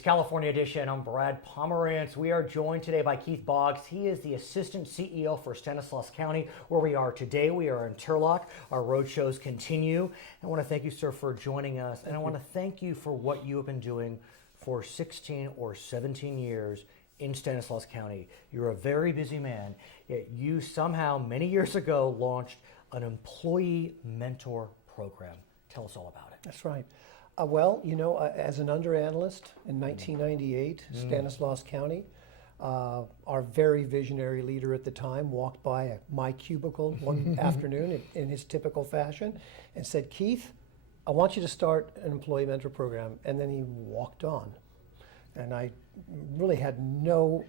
It's California Edition. I'm Brad Pomerance. We are joined today by Keith Boggs. He is the Assistant CEO for Stanislaus County, where we are today. We are in Turlock. Our road shows continue. I want to thank you, sir, for joining us. And I want to thank you for what you have been doing for 16 or 17 years in Stanislaus County. You're a very busy man, yet you somehow, many years ago, launched an employee mentor program. Tell us all about it. That's right. Well, you know, as an under-analyst in 1998, Stanislaus County, our very visionary leader at the time walked by my cubicle one afternoon in his typical fashion and said, "Keith, I want you to start an employee mentor program." And then he walked on. And I really had no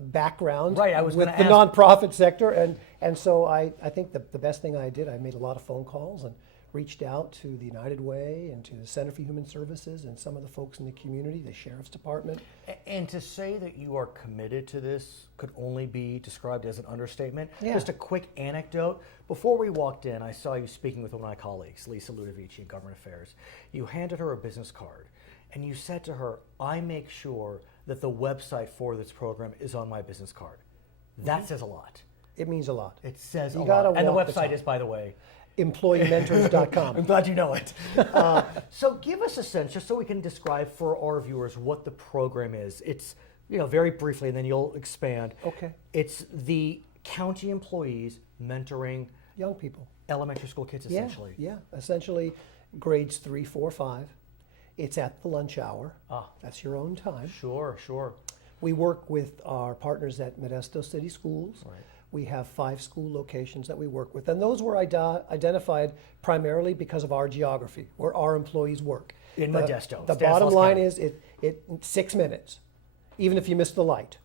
background with the nonprofit sector. And so I think the best thing I did, I made a lot of phone calls and reached out to the United Way and to the Center for Human Services and some of the folks in the community, the Sheriff's Department. And to say that you are committed to this could only be described as an understatement. Yeah. Just a quick anecdote. Before we walked in, I saw you speaking with one of my colleagues, Lisa Ludovici in Government Affairs. You handed her a business card and you said to her, "I make sure that the website for this program is on my business card." That says a lot. It means a lot. It says You a gotta lot. And the walk the website talk. is, by the way, employeementors.com. I'm glad you know it. So give us a sense, just so we can describe for our viewers what the program is. It's, very briefly, and then you'll expand. Okay. It's the county employees mentoring Young people. elementary school kids, essentially. Yeah, essentially grades 3, 4, 5. It's at the lunch hour. That's your own time. Sure. We work with our partners at Modesto City Schools. Right. We have 5 school locations that we work with. And those were identified primarily because of our geography, where our employees work. In Modesto. The bottom line is it 6 minutes, even if you miss the light.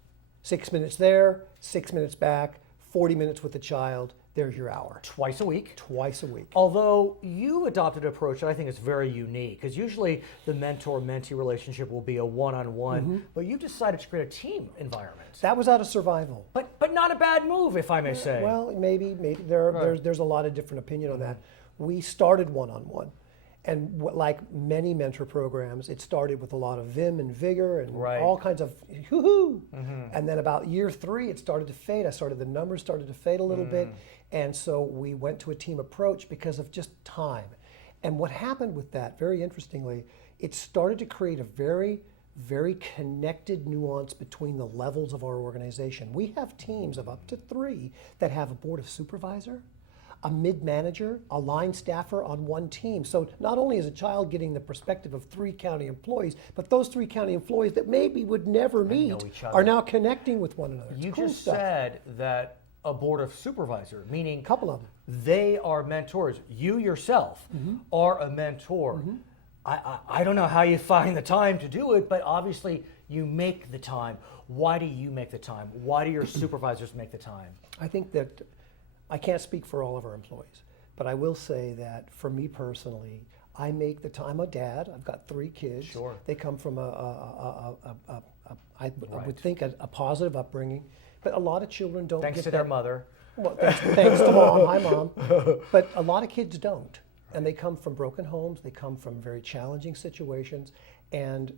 6 minutes there, 6 minutes back, 40 minutes with the child. There's your hour. Twice a week. Twice a week. Although you adopted an approach that I think is very unique, because usually the mentor-mentee relationship will be a one-on-one, but you decided to create a team environment. That was out of survival. But not a bad move, if I may say. Well, maybe there's a lot of different opinion on that. We started one-on-one, and like many mentor programs, it started with a lot of vim and vigor and all kinds of hoo-hoo. And then about year 3, it started to fade. The numbers started to fade a little bit, and so we went to a team approach because of just time. And what happened with that, very interestingly, it started to create a very, very connected nuance between the levels of our organization. We have teams of up to 3 that have a board of supervisor, a mid-manager, a line staffer on one team. So not only is a child getting the perspective of 3 county employees, but those 3 county employees that maybe would never meet are now connecting with one another. You cool just stuff. said that a board of supervisor, meaning A couple of them. they are mentors. You yourself are a mentor. I don't know how you find the time to do it, but obviously you make the time. Why do you make the time? Why do your supervisors make the time? I think that I can't speak for all of our employees, but I will say that for me personally, I make the time. I'm a dad. I've got 3 kids. Sure. They come from I would think a positive upbringing, but a lot of children don't. Thanks get to their mother. Well, thanks to mom. Hi, mom. But a lot of kids don't, and they come from broken homes. They come from very challenging situations, and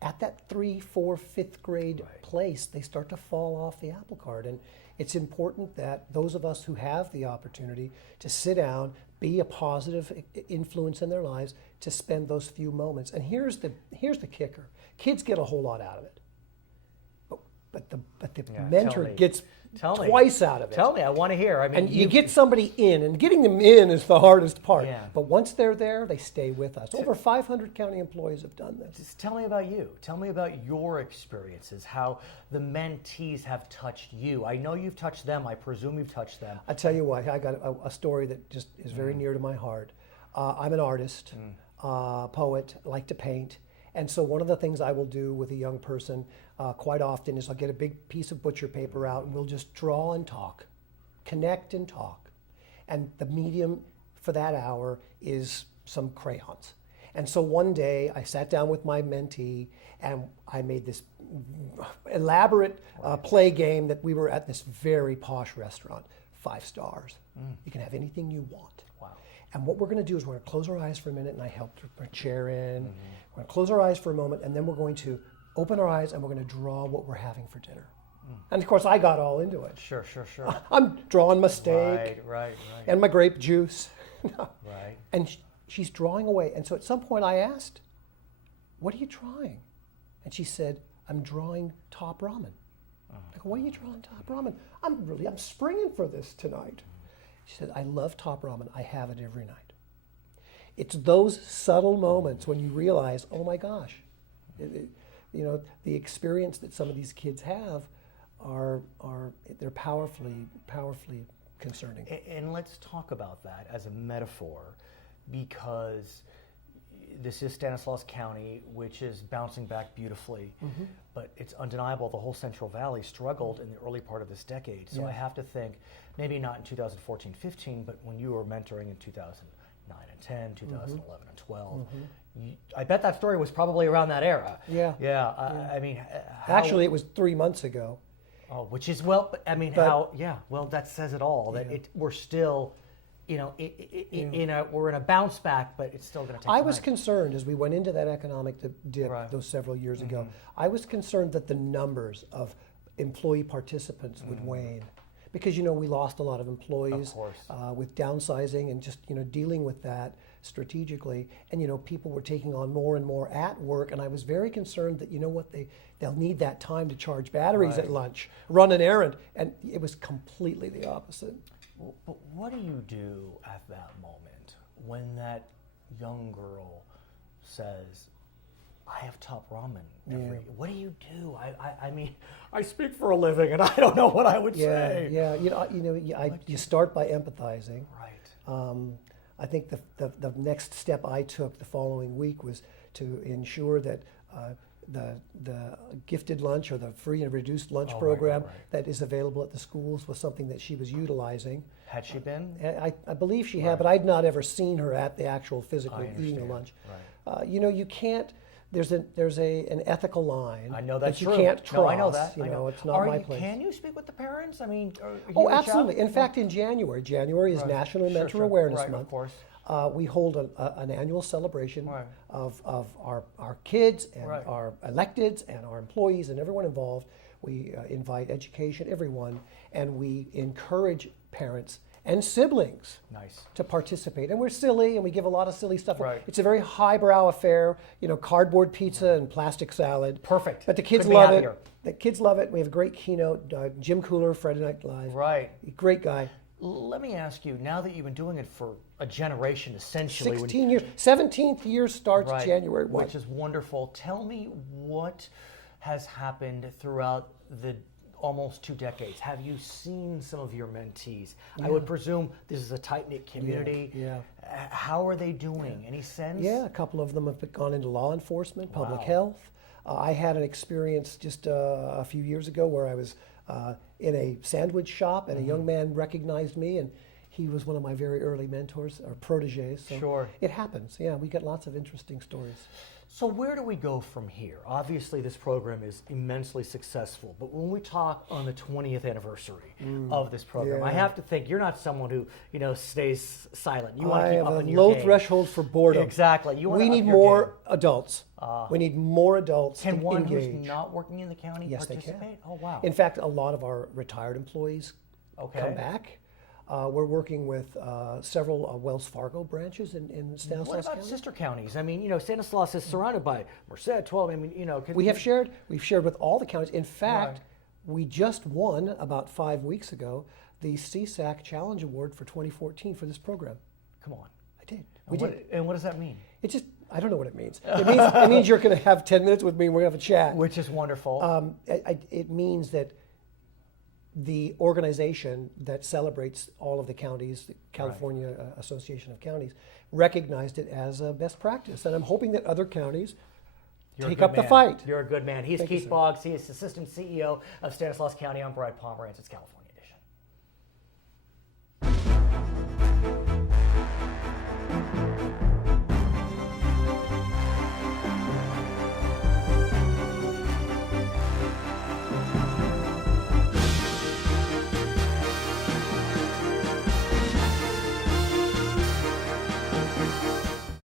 at that 3, 4, 5th grade place, they start to fall off the apple cart. And it's important that those of us who have the opportunity to sit down, be a positive influence in their lives, to spend those few moments. And here's the kicker: kids get a whole lot out of it, but the mentor gets twice out of it. Tell me, I want to hear. I mean, and you get somebody in, and getting them in is the hardest part. Yeah. But once they're there, they stay with us. Over 500 county employees have done this. Just tell me about you. Tell me about your experiences, how the mentees have touched you. I know you've touched them. I presume you've touched them. I tell you what, I got a story that just is very near to my heart. I'm an artist, poet, like to paint. And so one of the things I will do with a young person quite often is I'll get a big piece of butcher paper out and we'll just draw and talk, connect and talk. And the medium for that hour is some crayons. And so one day I sat down with my mentee and I made this elaborate play game that we were at this very posh restaurant, 5 stars. You can have anything you want. Wow. And what we're going to do is we're going to close our eyes for a minute, and I helped her put a chair in. We're going to close our eyes for a moment, and then we're going to open our eyes, and we're going to draw what we're having for dinner. And of course, I got all into it. Sure. I'm drawing my steak Right. and my grape juice. Right. And she's drawing away. And so at some point I asked, "What are you drawing?" And she said, "I'm drawing top ramen." I go, "Why are you drawing top ramen?" I'm springing for this tonight." She said, "I love top ramen. I have it every night." It's those subtle moments when you realize, oh my gosh, the experience that some of these kids have they're powerfully concerning. And let's talk about that as a metaphor, because this is Stanislaus County, which is bouncing back beautifully, but it's undeniable the whole Central Valley struggled in the early part of this decade. So I have to think, maybe not in 2014-15, but when you were mentoring in 2009 and 10, 2011 and 12, I bet that story was probably around that era. Yeah. I mean, actually, it was 3 months ago. Oh, which is that says it all. That we're still, we're in a bounce back, but it's still going to take. I was concerned as we went into that economic dip those several years ago. I was concerned that the numbers of employee participants would wane, because we lost a lot of employees with downsizing and just dealing with that strategically, and people were taking on more and more at work, and I was very concerned that they'll need that time to charge batteries at lunch, run an errand, and it was completely the opposite. But what do you do at that moment when that young girl says, "I have top ramen every." What do you do? I mean, I speak for a living, and I don't know what I would say. You start by empathizing. Right. I think the next step I took the following week was to ensure that the gifted lunch or the free and reduced lunch program that is available at the schools was something that she was utilizing. Had she been? I believe she had, but I'd not ever seen her at the actual physical eating the lunch. Right. You can't. There's an ethical line. I know that's that true. You can't cross. No, I know that. It's not my place. Can you speak with the parents? I mean, absolutely. In fact, in January is National Mentor Awareness Month. Of course. We hold an annual celebration of our kids and our electeds and our employees and everyone involved. We invite education, everyone, and we encourage parents and siblings to participate. And we're silly, and we give a lot of silly stuff. Right. It's a very highbrow affair, cardboard pizza and plastic salad. Perfect. But the kids love it. The kids love it. We have a great keynote. Jim Cooler, Friday Night Live. Right. Great guy. Let me ask you, now that you've been doing it for a generation, essentially. 16 years. 17th year starts January 1. Which is wonderful. Tell me what has happened throughout the almost 2 decades. Have you seen some of your mentees? I would presume this is a tight-knit community. Yeah. How are they doing? Any sense? Yeah, a couple of them have gone into law enforcement, public health. I had an experience just a few years ago where I was in a sandwich shop, and a young man recognized me, and he was one of my very early mentors or proteges. So it happens. Yeah, we get lots of interesting stories. So where do we go from here? Obviously, this program is immensely successful, but when we talk on the 20th anniversary of this program, I have to think you're not someone who stays silent. You want to keep up in your game. I have a low threshold for boredom. Exactly. We need more adults. We need more adults to engage. Can one who's not working in the county participate? They can. Oh, wow. In fact, a lot of our retired employees come back. We're working with several Wells Fargo branches in Stanislaus County. What about sister counties? I mean, Stanislaus is surrounded by Merced, 12. I mean, we've shared with all the counties. In fact, we just won about 5 weeks ago the CSAC Challenge Award for 2014 for this program. Come on. I did. And what does that mean? I don't know what it means. It means you're going to have 10 minutes with me and we're going to have a chat. Which is wonderful. It means that the organization that celebrates all of the counties, the California Association of Counties, recognized it as a best practice. And I'm hoping that other counties take up the fight. You're a good man. He's Keith Boggs. He is Assistant CEO of Stanislaus County. I'm Brad Pomerance. It's California.